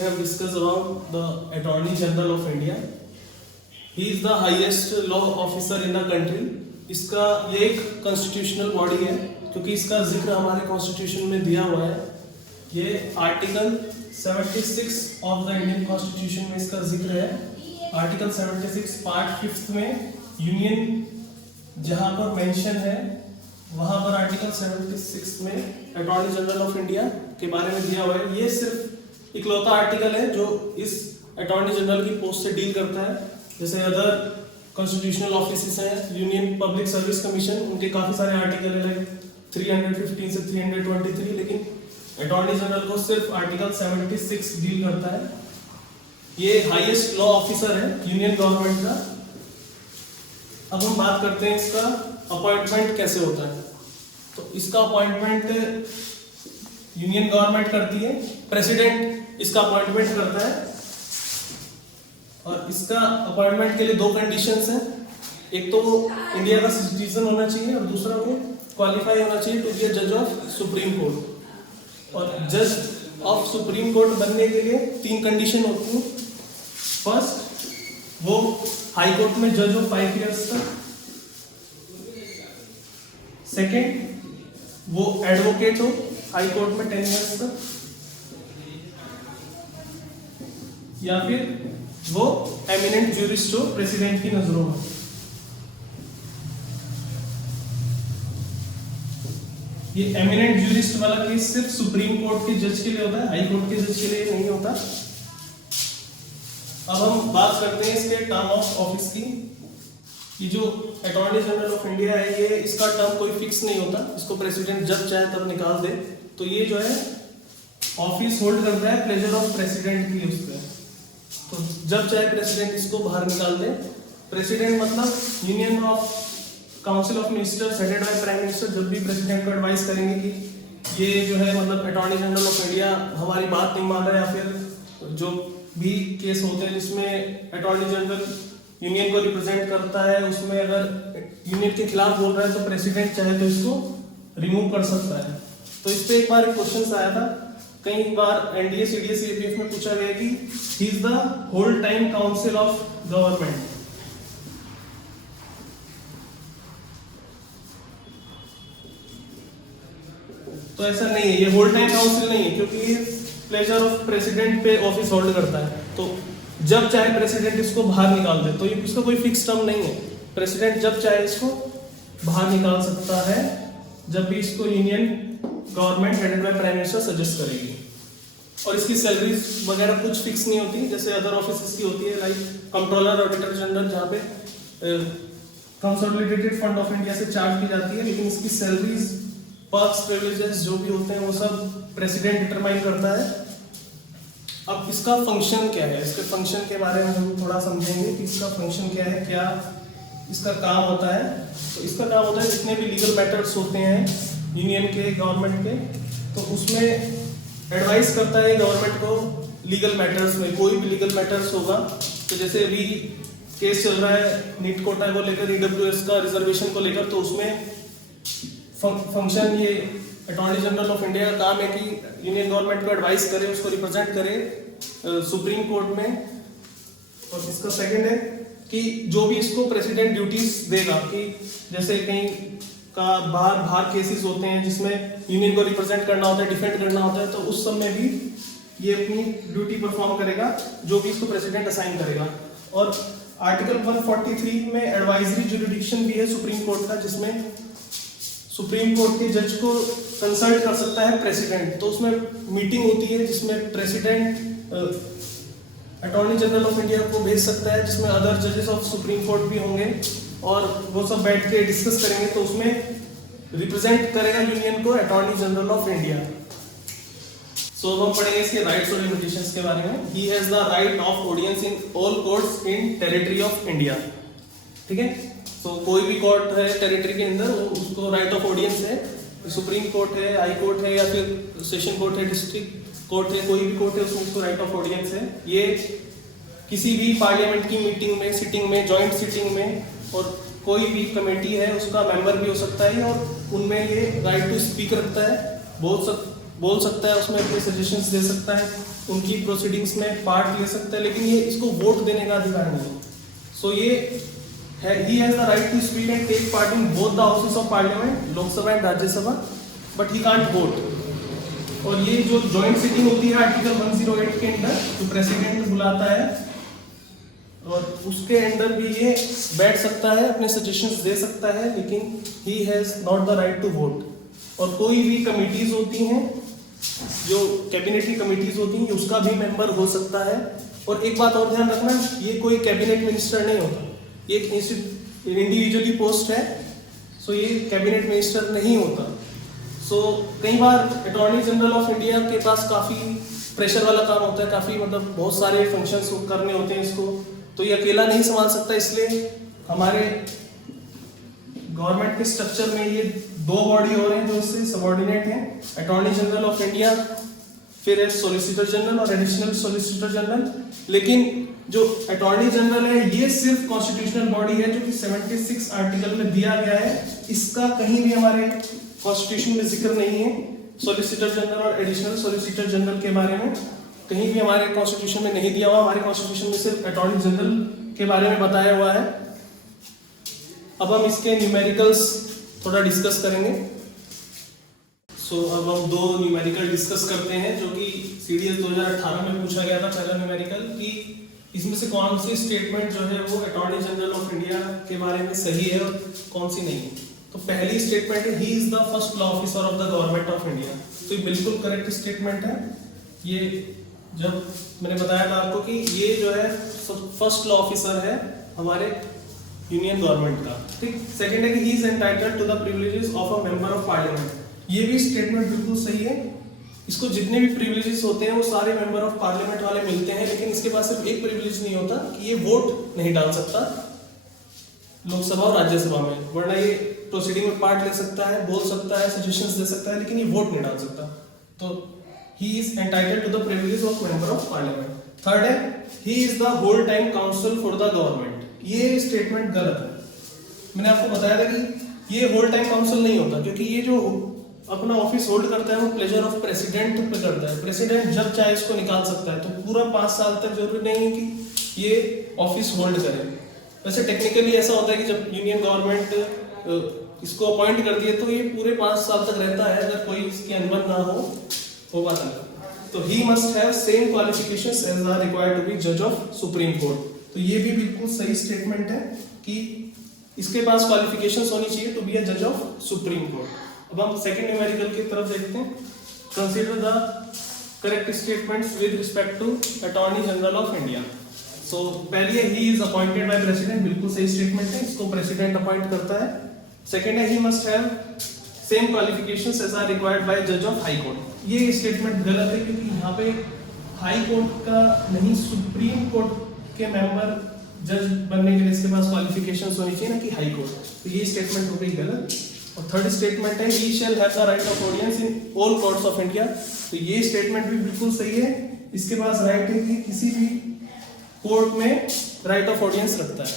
have discussed about the Attorney General of India. He is the highest law officer in the country. इसका ये एक constitutional body है क्योंकि इसका जिक्र हमारे कॉन्स्टिट्यूशन में दिया हुआ है. ये article 76 of the Indian constitution में इसका जिक्र है. आर्टिकल 76 पार्ट 5 में यूनियन जहां पर मेंशन है वहां पर आर्टिकल 76 में अटॉर्नी जनरल ऑफ इंडिया के बारे में दिया हुआ है. ये सिर्फ इकलौता आर्टिकल है जो इस अटॉर्नी जनरल की पोस्ट से डील करता है. जैसे अदर कॉन्स्टिट्यूशनल ऑफिसेस हैं, यूनियन पब्लिक सर्विस कमीशन, उनके काफी सारे आर्टिकल है लाइक 315 से 323, लेकिन अटॉर्नी जनरल को सिर्फ आर्टिकल 76 डील करता है. ये हाईएस्ट लॉ ऑफिसर है यूनियन गवर्नमेंट का. अब हम बात करते हैं इसका अपॉइंटमेंट कैसे होता है. तो इसका अपॉइंटमेंट यूनियन गवर्नमेंट करती है, प्रेसिडेंट इसका अपॉइंटमेंट करता है. और इसका अपॉइंटमेंट के लिए दो कंडीशंस हैं. एक तो वो इंडिया का सिटीजन होना चाहिए और दूसरा वो क्वालिफाई होना चाहिए टू बी अ जज ऑफ सुप्रीम कोर्ट. और जज ऑफ सुप्रीम कोर्ट बनने के लिए तीन कंडीशन होती हैं. फर्स्ट, वो हाई कोर्ट में जज हो 5 इयर्स तक. सेकेंड, वो एडवोकेट हो हाई कोर्ट में 10 इयर्स तक. या फिर वो एमिनेंट ज्यूरिस्ट हो प्रेसिडेंट की नजरों में. ये एमिनेंट ज्यूरिस्ट वाला केस सिर्फ सुप्रीम कोर्ट के जज के लिए होता है, हाई कोर्ट के जज के लिए नहीं होता. अब हम बात करते हैं इसके टर्म ऑफ ऑफिस की. ये जो अटॉर्नी जनरल ऑफ इंडिया है, ये इसका टर्म कोई फिक्स नहीं होता. इसको प्रेसिडेंट जब चाहे तब निकाल दे. तो ये जो है ऑफिस होल्ड करता है प्लेजर ऑफ प्रेसिडेंट की उस पर. तो जब चाहे प्रेसिडेंट इसको बाहर निकाल दे. प्रेसिडेंट मतलब union of council of ministers headed by prime minister जब भी प्रेसिडेंट को एडवाइस करेंगे कि ये जो है मतलब अटॉर्नी जनरल ऑफ इंडिया हमारी बात नहीं मान रहा है, या फिर जो भी केस होते हैं जिसमें अटॉर्नी जनरल यूनियन को रिप्रेजेंट करता है, उसमें अगर यूनियन के खिलाफ बोल रहा है तो प्रेसिडेंट चाहे तो इसको रिमूव कर सकता है. तो इस पे एक बार क्वेश्चन आया था, कई बार एनडीए सीडीएस सीपीएफ में पूछा गया कि he is the whole time council of government. तो ऐसा नहीं है, ये होल टाइम काउंसिल नहीं है क्योंकि ये प्लेजर ऑफ प्रेसिडेंट पे ऑफिस होल्ड करता है. तो जब चाहे प्रेसिडेंट इसको बाहर निकाल दे. तो ये इसका कोई फिक्स टर्म नहीं है. प्रेसिडेंट जब चाहे इसको बाहर निकाल सकता है जब भी इसको union government headed by prime minister suggest करेगी. और इसकी सैलरीज वगैरह कुछ फिक्स नहीं होती जैसे अदर ऑफिस की होती है लाइक कंट्रोलर ऑडिटर जनरल, जहाँ पे कंसोलिडेटेड फंड ऑफ इंडिया से चार्ज की जाती है. लेकिन इसकी सैलरीज, पर्क्स, प्रिविलेजेस जो भी होते हैं वो सब प्रेसिडेंट डिटरमाइन करता है. अब इसका फंक्शन क्या है, इसके फंक्शन के बारे में हम थोड़ा समझेंगे कि इसका फंक्शन क्या है, क्या इसका काम होता है. तो इसका काम होता है जितने भी लीगल मैटर्स होते हैं यूनियन के, गवर्नमेंट के, तो उसमें एडवाइस करता है गवर्नमेंट को लीगल मैटर्स में. कोई भी लीगल मैटर्स होगा, तो जैसे अभी केस चल रहा है नीट कोटा को लेकर, ईडब्ल्यूएस का रिजर्वेशन को लेकर, तो उसमें फंक्शन ये अटॉर्नी जनरल ऑफ इंडिया का काम है कि यूनियन गवर्नमेंट को एडवाइस करे, उसको रिप्रेजेंट करे सुप्रीम कोर्ट में. और इसका सेकंड है कि जो भी इसको प्रेसिडेंट ड्यूटीज देगा, कि जैसे कहीं का बाहर केसेस होते हैं जिसमें यूनियन को रिप्रेजेंट करना होता है, डिफेंड करना होता है, तो उस सब में भी ये अपनी ड्यूटी परफॉर्म करेगा जो भी इसको प्रेसिडेंट असाइन करेगा. और आर्टिकल 143 में एडवाइजरी जुरिडिक्शन भी है सुप्रीम कोर्ट का, जिसमें सुप्रीम कोर्ट के जज को कंसल्ट कर सकता है प्रेसिडेंट. तो उसमें मीटिंग होती है जिसमें president attorney general of India को भेज सकता है, जिसमें अदर जजेस ऑफ सुप्रीम कोर्ट भी होंगे और वो सब बैठ के डिस्कस करेंगे. तो उसमें रिप्रेजेंट करेगा यूनियन को अटॉर्नी जनरल ऑफ इंडिया. सो अब हम पढ़ेंगे इसके राइट्स और लिमिटेशंस के बारे में. ही has the right of audience in all courts in territory of India. ठीक है, तो कोई भी कोर्ट है टेरिटरी के अंदर, वो उसको राइट ऑफ ऑडियंस है. सुप्रीम कोर्ट है, हाई कोर्ट है, या फिर सेशन कोर्ट है, डिस्ट्रिक्ट कोर्ट है, कोई भी कोर्ट है उसमें उसको राइट ऑफ ऑडियंस है. ये किसी भी पार्लियामेंट की मीटिंग में, सिटिंग में, जॉइंट सिटिंग में, और कोई भी कमेटी है उसका मेंबर भी हो सकता है, और उनमें ये राइट टू स्पीक रखता है. बहुत बोल सकता है, उसमें अपने सजेशंस दे सकता है, उनकी प्रोसीडिंग्स में पार्ट ले सकता है, लेकिन ये इसको वोट देने का अधिकार नहीं है। सो ये है, he has the right to speak and take part in both the houses of Parliament, Lok Sabha and Rajya Sabha, but he can't vote. और ये जो जॉइंट सिटिंग होती है आर्टिकल 108 के अंदर, जो प्रेसिडेंट बुलाता है और उसके अंदर भी ये बैठ सकता है, अपने सजेशंस दे सकता है, लेकिन he has not the right to vote. और कोई भी कमिटीज होती हैं, जो कैबिनेटरी कमिटीज होती हैं, उसका भी मेंबर हो सकता है। और एक बात और ध्यान रखना, ये कोई कैबिनेट मिनिस्टर नहीं होता, ये एक इंडिविजुअली पोस्ट है, सो ये कैबिनेट मिनिस्टर नहीं होता। सो कई बार अटॉर्नी जनरल ऑफ इंडिया के पास काफ़ी प्रेशर वाला काम होता है, काफ़ी मतलब बहुत सारे फंक्शंस करने होते हैं इसको, तो ये अकेला नहीं संभाल सकता। इसलिए हमारे गवर्नमेंट के स्ट्रक्चर में ये दो बॉडी और हैं जो इससे सबऑर्डिनेट हैं, अटॉर्नी जनरल ऑफ इंडिया, फिर है सॉलिसिटर जनरल और एडिशनल सॉलिसिटर जनरल। लेकिन जो अटॉर्नी जनरल है ये सिर्फ कॉन्स्टिट्यूशनल बॉडी है, जो कि 76 आर्टिकल में दिया गया है, इसका कहीं भी हमारे कॉन्स्टिट्यूशन में जिक्र नहीं है। सॉलिसिटर जनरल और एडिशनल सॉलिसिटर जनरल के बारे में कहीं भी हमारे कॉन्स्टिट्यूशन में नहीं दिया हुआ, हमारे कॉन्स्टिट्यूशन में सिर्फ अटॉर्नी जनरल के बारे में बताया हुआ है। अब हम इसके न्यूमेरिकल्स थोड़ा डिस्कस करेंगे। सो अब हम दो न्यूमेरिकल डिस्कस करते हैं, जो कि सीडीएस 2018 में पूछा गया था। पहला न्यूमेरिकल कि इसमें से कौन सी स्टेटमेंट जो है वो अटॉर्नी जनरल ऑफ इंडिया के बारे में सही है और कौन सी नहीं है। तो पहली स्टेटमेंट है, he is the first law officer of the government of India. तो ये बिल्कुल करेक्ट स्टेटमेंट है। ये जब मैंने बताया था आपको कि ये जो है फर्स्ट लॉ ऑफिसर है हमारे यूनियन गवर्नमेंट का, ठीक। सेकंड है कि he is entitled to the privileges of a member of Parliament. ये भी स्टेटमेंट बिल्कुल सही है। इसको जितने भी प्रिविलेजेस होते हैं वो सारे मेंबर ऑफ पार्लियामेंट वाले मिलते हैं, लेकिन इसके पास सिर्फ एक प्रिविलेज नहीं होता कि ये वोट नहीं डाल सकता लोकसभा और राज्यसभा में, वरना ये प्रोसीडिंग में पार्ट ले सकता है, बोल सकता है, सजेशंस दे सकता है, लेकिन ये वोट नहीं डाल सकता। तो he is entitled to the privilege of member of parliament. Third है, he is the whole time counsel for the government. ये स्टेटमेंट गलत है। मैंने आपको बताया था कि ये होल टाइम काउंसिल नहीं होता, क्योंकि ये जो अपना ऑफिस होल्ड करता है वो प्लेजर ऑफ प्रेसिडेंट पे करता है। प्रेसिडेंट जब चाहे इसको निकाल सकता है, तो पूरा 5 साल तक जरूरी नहीं है कि ये ऑफिस होल्ड करे। वैसे टेक्निकली ऐसा होता है कि जब यूनियन गवर्नमेंट इसको अपॉइंट कर दिए तो ये पूरे 5 साल तक रहता है, अगर कोई इसकी अनबन ना हो वो बात अलग। तो he must have same qualifications as are required to be जज ऑफ सुप्रीम कोर्ट। तो ये भी बिल्कुल सही स्टेटमेंट है कि इसके पास क्वालिफिकेशंस होनी चाहिए टू बी अ जज ऑफ सुप्रीम कोर्ट। अब हम सेकंड न्यूमेरिकल की तरफ देखते हैं। Consider the correct statements with respect to attorney general of India. So पहले he is appointed by president, बिल्कुल सही स्टेटमेंट है, इसको प्रेसिडेंट अपॉइंट करता है। सेकंड है, he must have same qualifications as are required by जज ऑफ हाई कोर्ट। ये स्टेटमेंट गलत है, क्योंकि यहाँ पे हाई कोर्ट का नहीं, सुप्रीम कोर्ट के मेंबर जज बनने के लिए इसके पास क्वालिफिकेशंस होनी चाहिए ना कि हाई कोर्ट। तो ये स्टेटमेंट हो गई गलत। और थर्ड स्टेटमेंट है, he shall have the right of audience in all courts of India. तो ये स्टेटमेंट भी बिल्कुल सही है। इसके पास राइट है कि किसी भी कोर्ट में राइट ऑफ ऑडियंस रखता है।